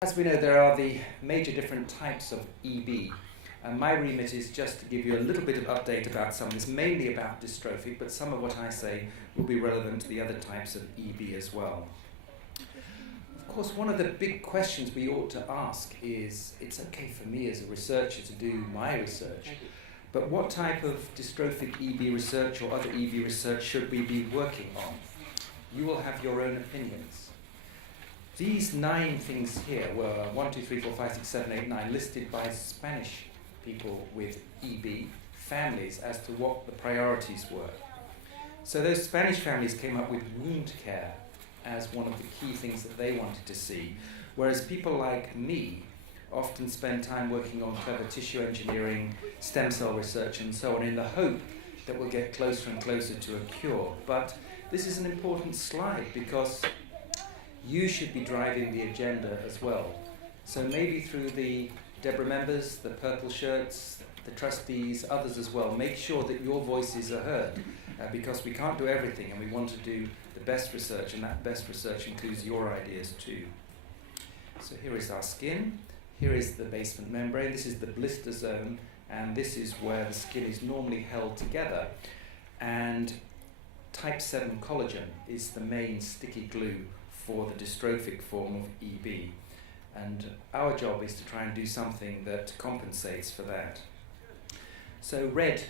As we know, there are the major different types of EB, and my remit is just to give you a little bit of update about some of this, mainly about dystrophic, but some of what I say will be relevant to the other types of EB as well. Of course, one of the big questions we ought to ask is, it's okay for me as a researcher to do my research, but what type of dystrophic EB research or other EB research should we be working on? You will have your own opinions. These 9 things here were 1, 2, 3, 4, 5, 6, 7, 8, 9 listed by Spanish people with EB families as to what the priorities were. So those Spanish families came up with wound care as one of the key things that they wanted to see, whereas people like me often spend time working on clever tissue engineering, stem cell research and so on in the hope that we'll get closer and closer to a cure. But this is an important slide because you should be driving the agenda as well. So maybe through the DEBRA members, the purple shirts, the trustees, others as well, make sure that your voices are heard because we can't do everything and we want to do the best research, and that best research includes your ideas too. So here is our skin, here is the basement membrane, this is the blister zone, and this is where the skin is normally held together. And type 7 collagen is the main sticky glue for the dystrophic form of EB. And our job is to try and do something that compensates for that. So red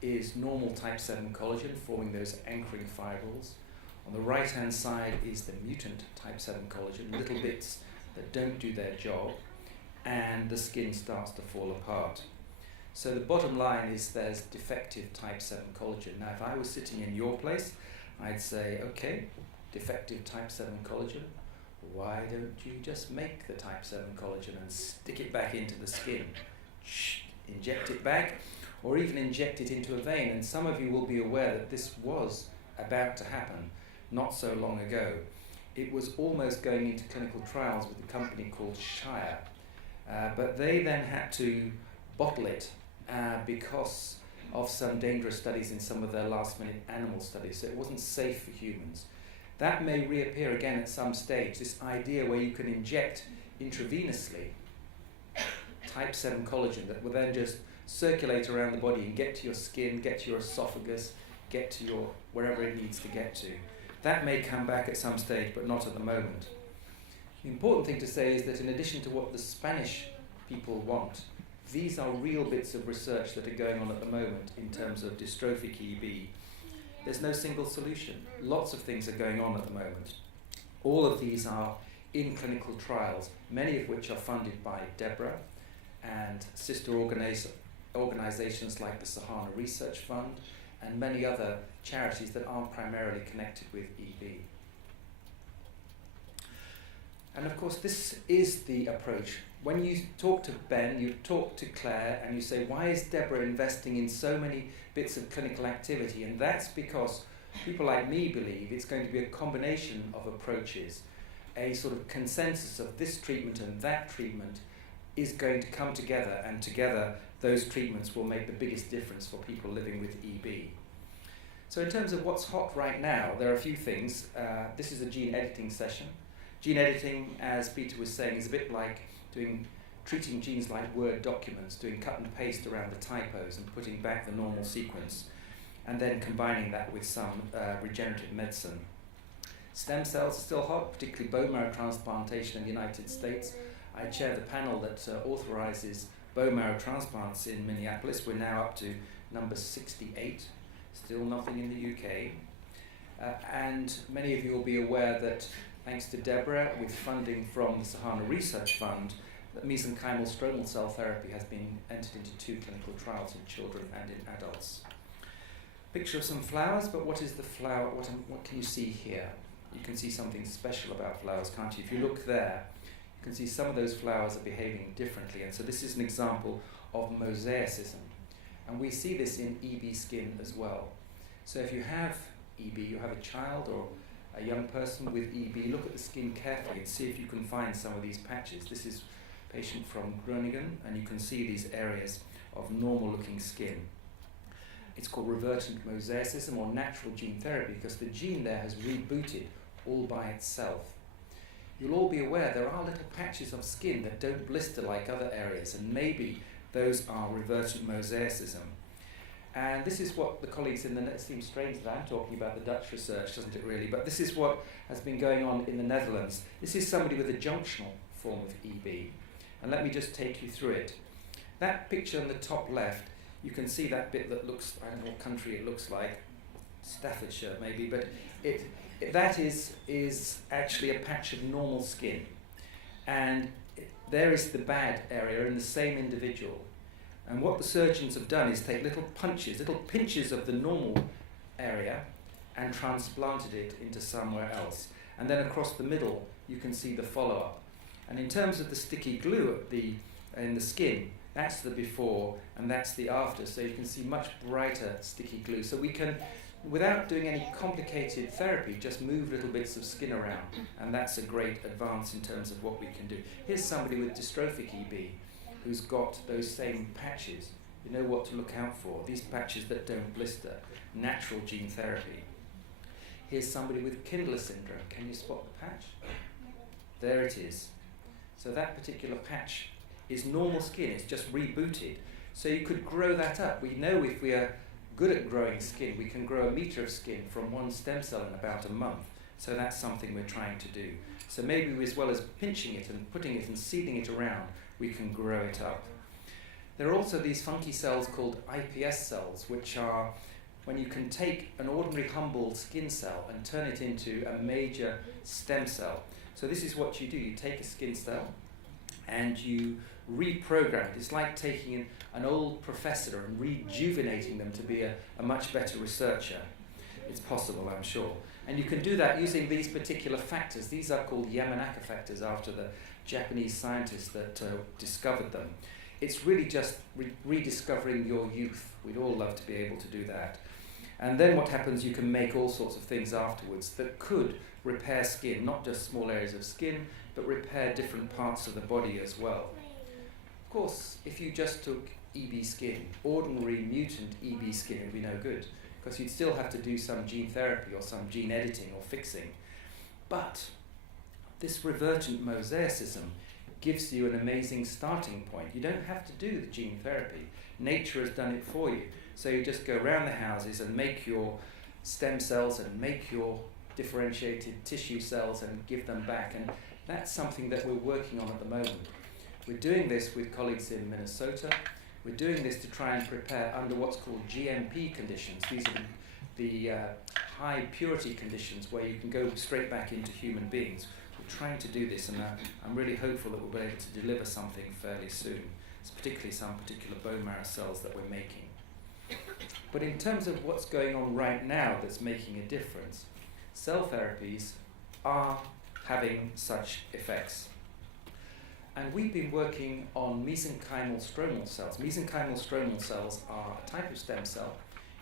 is normal type 7 collagen, forming those anchoring fibrils. On the right-hand side is the mutant type 7 collagen, little bits that don't do their job, and the skin starts to fall apart. So the bottom line is there's defective type 7 collagen. Now, if I was sitting in your place, I'd say, okay, defective type 7 collagen, why don't you just make the type 7 collagen and stick it back into the skin? Inject it back, or even inject it into a vein. And some of you will be aware that this was about to happen not so long ago. It was almost going into clinical trials with a company called Shire, but they then had to bottle it because of some dangerous studies in some of their last-minute animal studies, so it wasn't safe for humans. That may reappear again at some stage, this idea where you can inject intravenously type 7 collagen that will then just circulate around the body and get to your skin, get to your esophagus, get to your wherever it needs to get to. That may come back at some stage, but not at the moment. The important thing to say is that in addition to what the Spanish people want, these are real bits of research that are going on at the moment in terms of dystrophic EB. There's no single solution. Lots of things are going on at the moment. All of these are in clinical trials, many of which are funded by DEBRA and sister organizations like the Sahana Research Fund and many other charities that aren't primarily connected with EB. And of course, this is the approach. When you talk to Ben, you talk to Claire, and you say, why is DEBRA investing in so many bits of clinical activity? And that's because people like me believe it's going to be a combination of approaches. A sort of consensus of this treatment and that treatment is going to come together, and together those treatments will make the biggest difference for people living with EB. So in terms of what's hot right now, there are a few things. This is a gene editing session. Gene editing, as Peter was saying, is a bit like treating genes like Word documents, doing cut and paste around the typos and putting back the normal sequence, and then combining that with some regenerative medicine. Stem cells are still hot, particularly bone marrow transplantation in the United States. I chair the panel that authorizes bone marrow transplants in Minneapolis. We're now up to number 68, still nothing in the UK. And many of you will be aware that thanks to DEBRA, with funding from the Sahana Research Fund, that mesenchymal stromal cell therapy has been entered into 2 clinical trials in children and in adults. Picture of some flowers, but what is the flower? What can you see here? You can see something special about flowers, can't you? If you look there, you can see some of those flowers are behaving differently, and so this is an example of mosaicism. And we see this in EB skin as well. So if you have EB, you have a child or a young person with EB, look at the skin carefully and see if you can find some of these patches. This is a patient from Groningen, and you can see these areas of normal-looking skin. It's called revertant mosaicism or natural gene therapy because the gene there has rebooted all by itself. you'll all be aware there are little patches of skin that don't blister like other areas, and maybe those are revergent mosaicism. And this is what the colleagues in the it seems strange that I'm talking about the Dutch research, doesn't it really? But this is what has been going on in the Netherlands. This is somebody with a junctional form of EB. And let me just take you through it. That picture on the top left, you can see that bit that looks, I don't know what country it looks like, Staffordshire maybe, but that is actually a patch of normal skin. And there is the bad area in the same individual. And what the surgeons have done is take little pinches of the normal area and transplanted it into somewhere else. And then across the middle, you can see the follow-up. And in terms of the sticky glue in the skin, that's the before and that's the after. So you can see much brighter sticky glue. So we can, without doing any complicated therapy, just move little bits of skin around. And that's a great advance in terms of what we can do. Here's somebody with dystrophic EB who's got those same patches. You know what to look out for. These patches that don't blister. Natural gene therapy. Here's somebody with Kindler syndrome. Can you spot the patch? There it is. So that particular patch is normal skin. It's just rebooted. So you could grow that up. We know if we are good at growing skin, we can grow 1 meter of skin from one stem cell in about a month. So that's something we're trying to do. So maybe as well as pinching it and putting it and seeding it around, we can grow it up. There are also these funky cells called iPS cells, which are when you can take an ordinary humble skin cell and turn it into a major stem cell. So this is what you do. You take a skin cell and you reprogram it. It's like taking an old professor and rejuvenating them to be a much better researcher. It's possible, I'm sure. And you can do that using these particular factors. These are called Yamanaka factors after the Japanese scientists that discovered them. It's really just rediscovering your youth. We'd all love to be able to do that. And then what happens, you can make all sorts of things afterwards that could repair skin, not just small areas of skin, but repair different parts of the body as well. Of course, if you just took EB skin, ordinary mutant EB skin, it would be no good, because you'd still have to do some gene therapy or some gene editing or fixing. But this revergent mosaicism gives you an amazing starting point. You don't have to do the gene therapy. Nature has done it for you. So you just go around the houses and make your stem cells and make your differentiated tissue cells and give them back. And that's something that we're working on at the moment. We're doing this with colleagues in Minnesota. We're doing this to try and prepare under what's called GMP conditions. These are the high purity conditions where you can go straight back into human beings. We're trying to do this, and I'm really hopeful that we'll be able to deliver something fairly soon. It's particularly some particular bone marrow cells that we're making. But in terms of what's going on right now that's making a difference, cell therapies are having such effects. And we've been working on mesenchymal stromal cells. Mesenchymal stromal cells are a type of stem cell.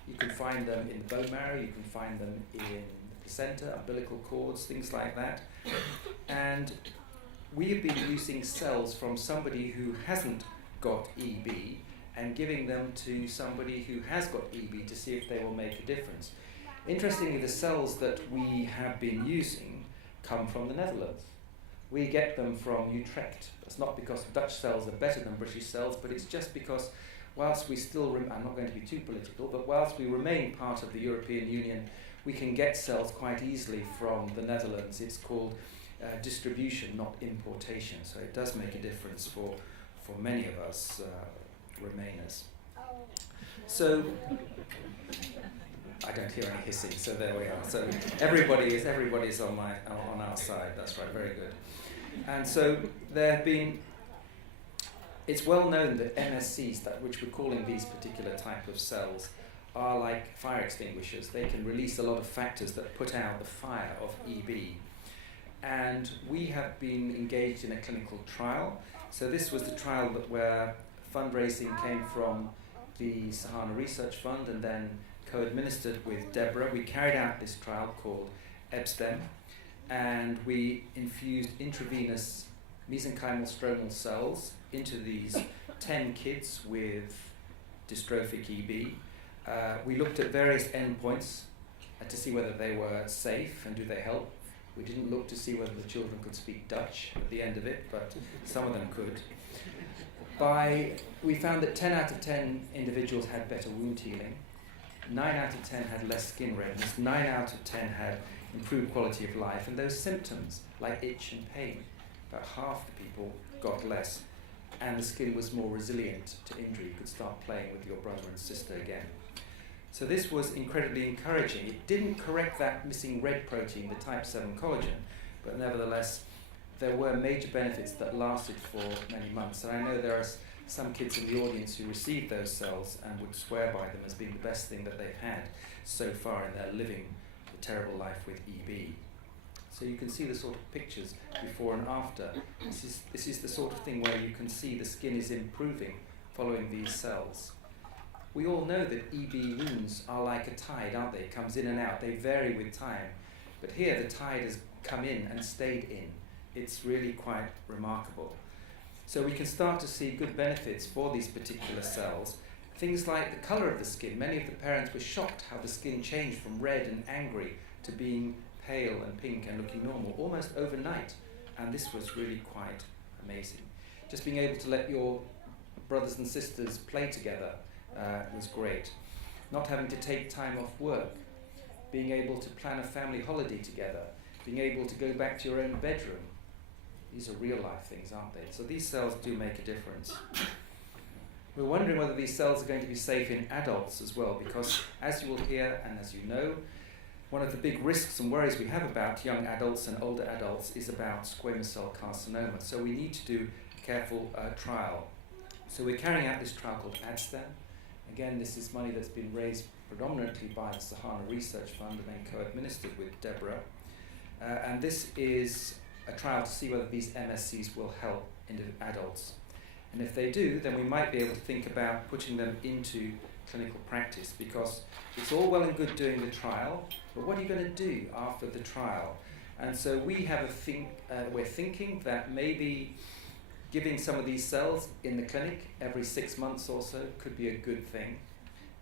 You can find them in the bone marrow, you can find them in the placenta, umbilical cords, things like that. And we've been using cells from somebody who hasn't got EB and giving them to somebody who has got EB to see if they will make a difference. Interestingly, the cells that we have been using come from the Netherlands. We get them from Utrecht. It's not because Dutch cells are better than British cells, but it's just because whilst we still, I'm not going to be too political, but whilst we remain part of the European Union, we can get cells quite easily from the Netherlands. It's called distribution, not importation. So it does make a difference for many of us Remainers. So I don't hear any hissing, so there we are. So everybody's on our side. That's right, very good. And so there have been, it's well known that MSCs, which we're calling these particular type of cells, are like fire extinguishers. They can release a lot of factors that put out the fire of EB. And we have been engaged in a clinical trial. So this was the trial where fundraising came from the Sahana Research Fund and then co-administered with DEBRA. We carried out this trial called EBSTEM, and we infused intravenous mesenchymal stromal cells into these 10 kids with dystrophic EB. We looked at various endpoints to see whether they were safe and do they help. We didn't look to see whether the children could speak Dutch at the end of it, but some of them could. We found that 10 out of 10 individuals had better wound healing, 9 out of 10 had less skin redness, 9 out of 10 had improved quality of life, and those symptoms, like itch and pain, about half the people got less, and the skin was more resilient to injury. You could start playing with your brother and sister again. So this was incredibly encouraging. It didn't correct that missing red protein, the type 7 collagen, but nevertheless, there were major benefits that lasted for many months. And I know there are some kids in the audience who received those cells and would swear by them as being the best thing that they've had so far in their living the terrible life with EB. So you can see the sort of pictures before and after. This is the sort of thing where you can see the skin is improving following these cells. We all know that EB wounds are like a tide, aren't they? It comes in and out. They vary with time. But here the tide has come in and stayed in. It's really quite remarkable. So we can start to see good benefits for these particular cells. Things like the colour of the skin. Many of the parents were shocked how the skin changed from red and angry to being pale and pink and looking normal, almost overnight. And this was really quite amazing. Just being able to let your brothers and sisters play together was great. Not having to take time off work. Being able to plan a family holiday together. Being able to go back to your own bedroom. These are real life things, aren't they? So these cells do make a difference. We're wondering whether these cells are going to be safe in adults as well, because as you will hear and as you know, one of the big risks and worries we have about young adults and older adults is about squamous cell carcinoma. So we need to do a careful trial. So we're carrying out this trial called ADSTEM. Again, this is money that's been raised predominantly by the Sahana Research Fund and then co-administered with DEBRA. And this is a trial to see whether these MSCs will help adults. And if they do, then we might be able to think about putting them into clinical practice, because it's all well and good doing the trial, but what are you going to do after the trial? And so we have we're thinking that maybe giving some of these cells in the clinic every 6 months or so could be a good thing,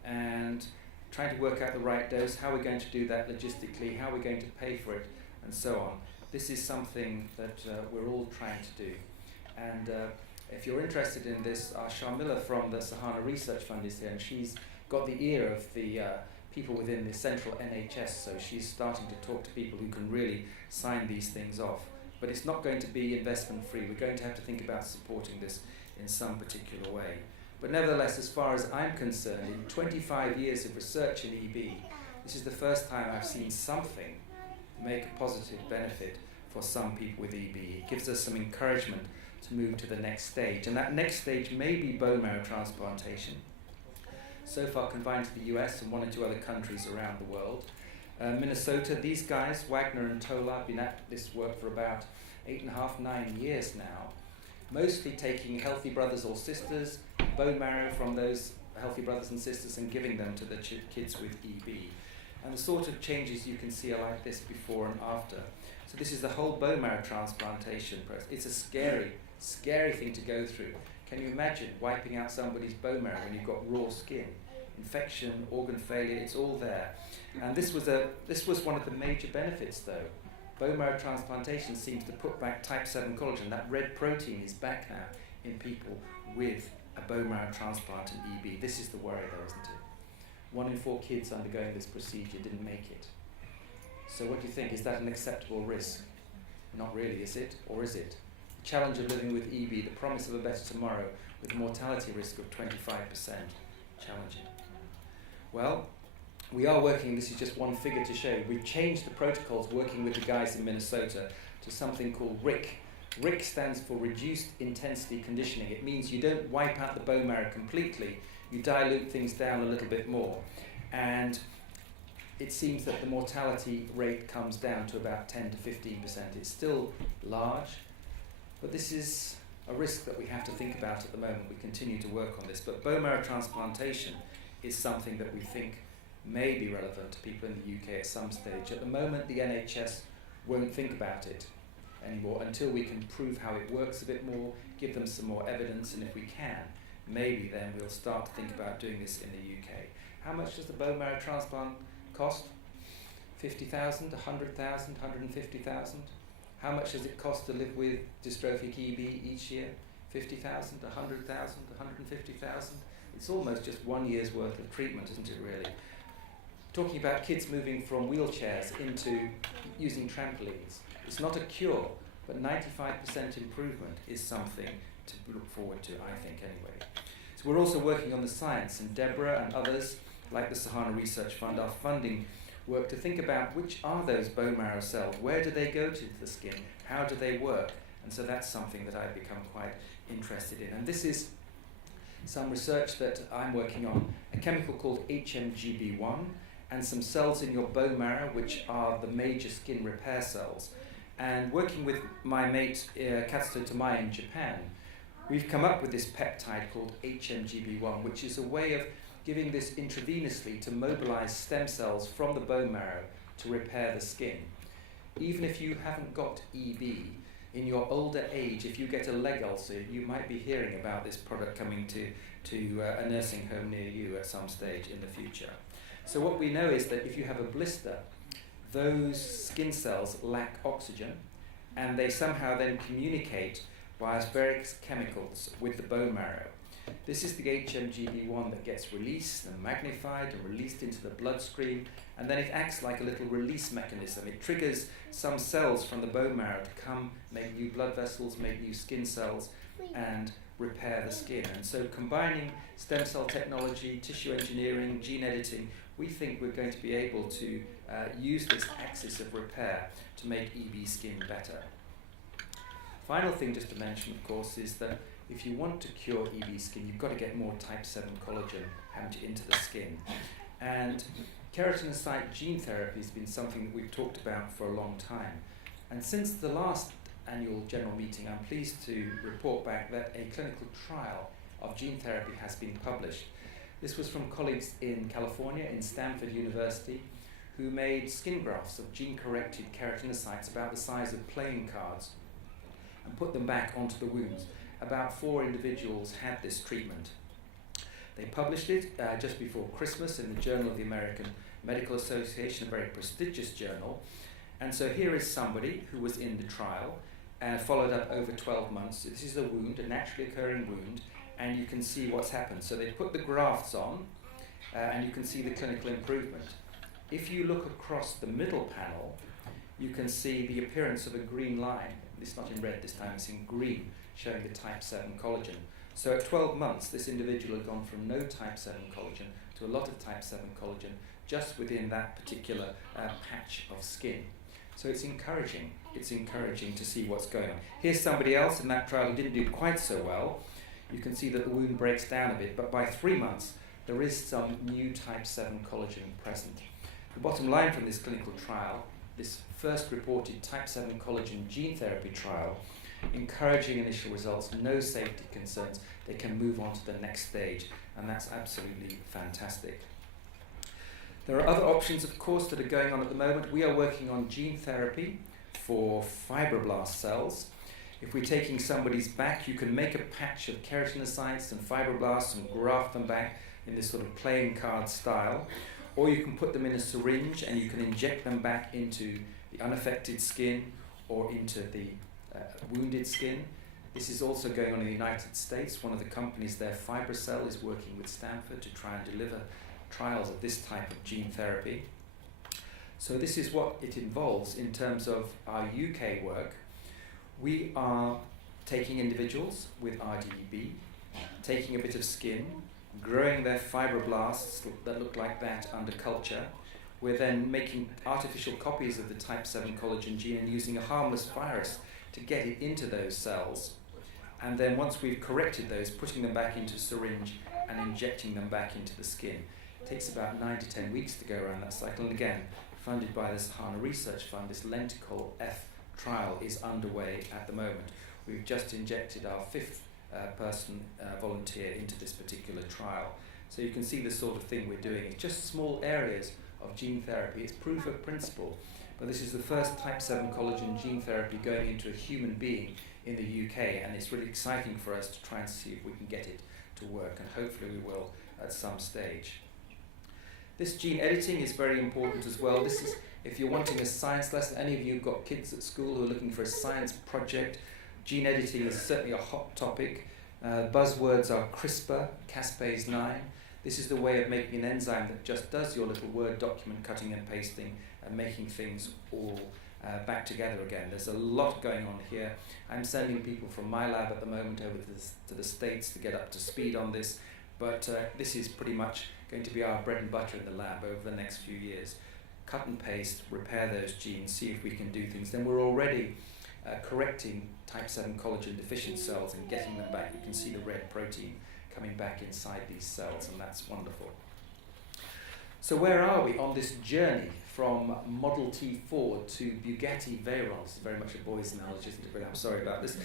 and trying to work out the right dose, how we're going to do that logistically, how we're going to pay for it, and so on. This is something that we're all trying to do. And if you're interested in this, Sharmila from the Sahana Research Fund is here, and she's got the ear of the people within the central NHS, so she's starting to talk to people who can really sign these things off. But it's not going to be investment free. We're going to have to think about supporting this in some particular way. But nevertheless, as far as I'm concerned, in 25 years of research in EB, this is the first time I've seen something make a positive benefit for some people with EB. It gives us some encouragement to move to the next stage, and that next stage may be bone marrow transplantation. So far confined to the US and 1 or 2 other countries around the world. Minnesota, these guys, Wagner and Tola, have been at this work for about 8.5, 9 years now, mostly taking healthy brothers or sisters, bone marrow from those healthy brothers and sisters and giving them to the kids with EB. And the sort of changes you can see are like this before and after. So this is the whole bone marrow transplantation process. It's a scary, scary thing to go through. Can you imagine wiping out somebody's bone marrow when you've got raw skin? Infection, organ failure, it's all there. And this was one of the major benefits though. Bone marrow transplantation seems to put back type 7 collagen. That red protein is back now in people with a bone marrow transplant and EB. This is the worry though, isn't it? 1 in 4 kids undergoing this procedure didn't make it. So what do you think? Is that an acceptable risk? Not really, is it? Or is it? The challenge of living with EB, the promise of a better tomorrow with a mortality risk of 25%. Challenging. Well, we are working, this is just one figure to show, we've changed the protocols working with the guys in Minnesota to something called RIC. RIC stands for Reduced Intensity Conditioning. It means you don't wipe out the bone marrow completely, you dilute things down a little bit more. And it seems that the mortality rate comes down to about 10 to 15%. It's still large, but this is a risk that we have to think about at the moment. We continue to work on this, but bone marrow transplantation is something that we think may be relevant to people in the UK at some stage. At the moment, the NHS won't think about it anymore until we can prove how it works a bit more, give them some more evidence, and if we can, maybe then we'll start to think about doing this in the UK. How much does the bone marrow transplant cost? 50,000, 100,000, 150,000? How much does it cost to live with dystrophic EB each year? 50,000, 100,000, 150,000? It's almost just 1 year's worth of treatment, isn't it, really? Talking about kids moving from wheelchairs into using trampolines. It's not a cure, but 95% improvement is something to look forward to, I think, anyway. So we're also working on the science, and DEBRA and others, like the Sahana Research Fund, are funding work to think about which are those bone marrow cells, where do they go to the skin, how do they work, and so that's something that I've become quite interested in. And this is some research that I'm working on, a chemical called HMGB1, and some cells in your bone marrow, which are the major skin repair cells. And working with my mate Katsuto Tamai in Japan, we've come up with this peptide called HMGB1, which is a way of giving this intravenously to mobilize stem cells from the bone marrow to repair the skin. Even if you haven't got EB, in your older age, if you get a leg ulcer, you might be hearing about this product coming to a nursing home near you at some stage in the future. So what we know is that if you have a blister, those skin cells lack oxygen, and they somehow then communicate via various chemicals with the bone marrow. This is the HMGB1 that gets released and magnified and released into the bloodstream, and then it acts like a little release mechanism. It triggers some cells from the bone marrow to come, make new blood vessels, make new skin cells, and repair the skin. And so combining stem cell technology, tissue engineering, gene editing, we think we're going to be able to use this axis of repair to make EB skin better. Final thing just to mention, of course, is that if you want to cure EB skin, you've got to get more type 7 collagen into the skin. And keratinocyte gene therapy has been something that we've talked about for a long time. And since the last annual general meeting, I'm pleased to report back that a clinical trial of gene therapy has been published. This was from colleagues in California, in Stanford University, who made skin grafts of gene-corrected keratinocytes about the size of playing cards and put them back onto the wounds. About 4 individuals had this treatment. They published it just before Christmas in the Journal of the American Medical Association, a very prestigious journal. And so here is somebody who was in the trial and followed up over 12 months. This is a wound, a naturally occurring wound, and you can see what's happened. So they put the grafts on, and you can see the clinical improvement. If you look across the middle panel, you can see the appearance of a green line. It's not in red this time, it's in green, showing the type 7 collagen. So at 12 months, this individual had gone from no type 7 collagen to a lot of type 7 collagen just within that particular patch of skin. So it's encouraging to see what's going on. Here's somebody else in that trial who didn't do quite so well. You can see that the wound breaks down a bit, but by 3 months, there is some new type 7 collagen present. The bottom line from this clinical trial, this first reported type 7 collagen gene therapy trial, encouraging initial results, no safety concerns, they can move on to the next stage, and that's absolutely fantastic. There are other options, of course, that are going on at the moment. We are working on gene therapy for fibroblast cells. If we're taking somebody's back, you can make a patch of keratinocytes and fibroblasts and graft them back in this sort of playing card style, or you can put them in a syringe and you can inject them back into the unaffected skin or into the wounded skin. This is also going on in the United States. One of the companies there, FiberCell, is working with Stanford to try and deliver trials of this type of gene therapy. So this is what it involves in terms of our UK work. We are taking individuals with RDEB, taking a bit of skin, growing their fibroblasts that look like that under culture. We're then making artificial copies of the type 7 collagen gene and using a harmless virus to get it into those cells. And then once we've corrected those, putting them back into a syringe and injecting them back into the skin. It takes about 9 to 10 weeks to go around that cycle. And again, funded by the Sahana Research Fund, this Lenticle F trial is underway at the moment. We've just injected our 5th person volunteer into this particular trial. So you can see the sort of thing we're doing. It's just small areas of gene therapy. It's proof of principle. But this is the first type 7 collagen gene therapy going into a human being in the UK, and it's really exciting for us to try and see if we can get it to work, and hopefully we will at some stage. This gene editing is very important as well. This is If you're wanting a science lesson, any of you have got kids at school who are looking for a science project, gene editing is certainly a hot topic. Buzzwords are CRISPR, caspase-9. This is the way of making an enzyme that just does your little Word document cutting and pasting and making things all back together again. There's a lot going on here. I'm sending people from my lab at the moment over to the States to get up to speed on this, but this is pretty much going to be our bread and butter in the lab over the next few years. Cut and paste, repair those genes, see if we can do things. Then we're already correcting type 7 collagen deficient cells and getting them back. You can see the red protein coming back inside these cells, and that's wonderful. So where are we on this journey from Model T Ford to Bugatti Veyron? This is very much a boy's analogy, isn't it? But I'm sorry about this.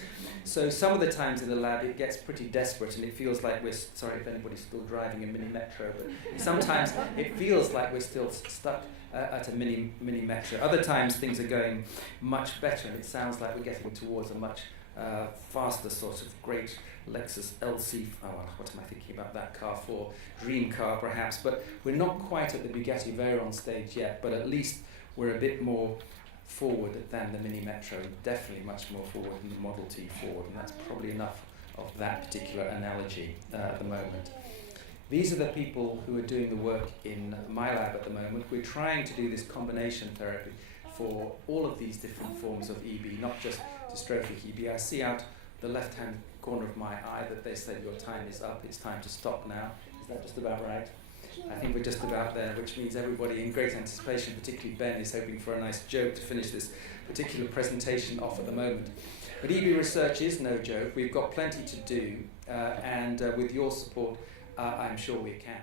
So some of the times in the lab it gets pretty desperate and it feels like we're, sorry if anybody's still driving a Mini Metro, but sometimes it feels like we're still stuck at a mini Metro. Other times things are going much better and it sounds like we're getting towards a much faster sort of great Lexus LC, what am I thinking about that car for? Dream car perhaps, but we're not quite at the Bugatti Veyron stage yet, but at least we're a bit more forward than the Mini Metro, definitely much more forward than the Model T Ford, and that's probably enough of that particular analogy at the moment. These are the people who are doing the work in my lab at the moment. We're trying to do this combination therapy for all of these different forms of EB, not just dystrophic EB. I see out the left-hand corner of my eye that they said your time is up, it's time to stop now. Is that just about right? I think we're just about there, which means everybody in great anticipation, particularly Ben, is hoping for a nice joke to finish this particular presentation off at the moment. But EB research is no joke. We've got plenty to do, and with your support, I'm sure we can.